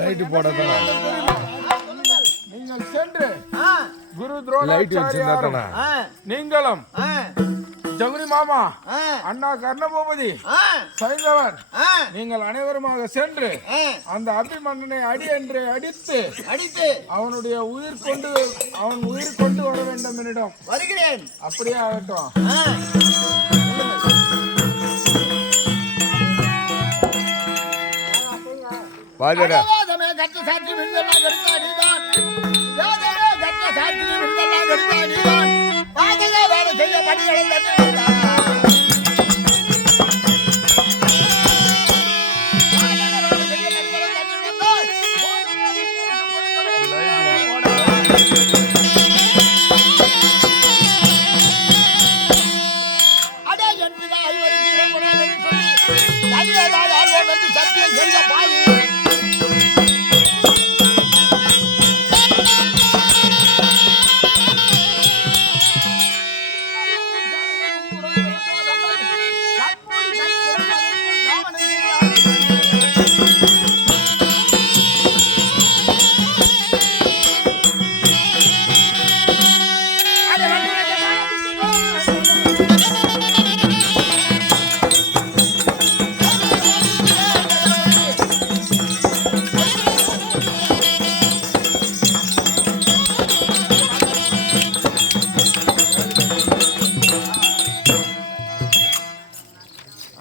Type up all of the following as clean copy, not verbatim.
Light போடணும். நீங்கள் சென்று குரு துரோணாச்சாரியாரும் நீங்களும் ஜகுனி மாமா அண்ணா கர்ணபூபதி சைந்தவர் நீங்கள் அனைவருமாக சென்று அந்த அபிமன்னனை அடி என்று அடித்து அவனுடைய அவன் உயிர் கொண்டு வர வேண்டும் என்னிடம் வருகிறேன். அப்படியே ஆகட்டும்.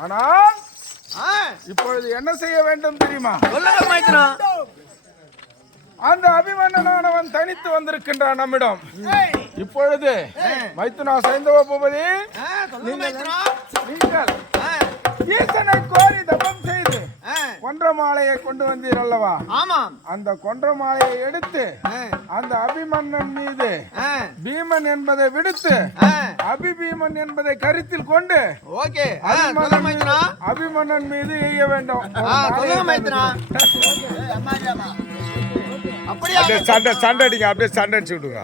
ஆனால் இப்பொழுது என்ன செய்ய வேண்டும் தெரியுமா? அந்த அபிமன்னனானவன் தனித்து வந்திருக்கின்றான் நம்மிடம். இப்பொழுது மைத்துனா சைந்தவ பூபதி, நீங்கள் ஈசனை கோரி தபம் செய்து கொன்ற மாலையை கொண்டு வந்தீர் அல்லவா? ஆமாம். அந்த கொன்ற மாலையை எடுத்து அந்த அபிமன்னன் மீது பீமன் என்பதை விடுத்து அபிபீமன் என்பதை கருத்தில் கொண்டு அபிமன்னன் மீது எய்ய வேண்டும். சண்டை சண்டை அடிங்க, அப்படியே சண்டை அடிச்சு விடுங்க.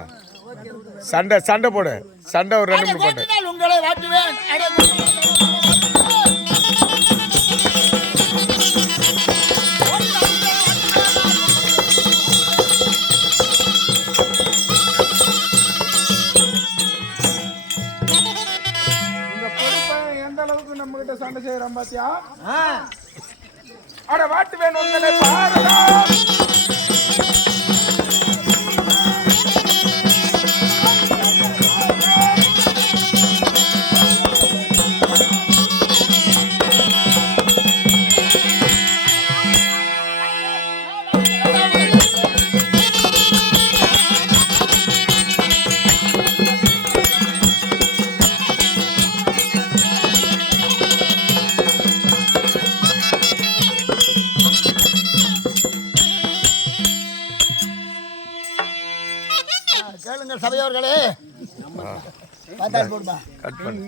சண்டை சண்டை போடு, சண்டை ஒரு 2 போட்டு உங்களை வாட்டுவேன். எந்த அளவுக்கு நம்ம கிட்ட சண்டை செய்யறோம் பாத்தியா? அட வாட்டுவேன் உங்களை பாருடா. கேளுங்கள் சபையோர்களே. கட் பண்ணு.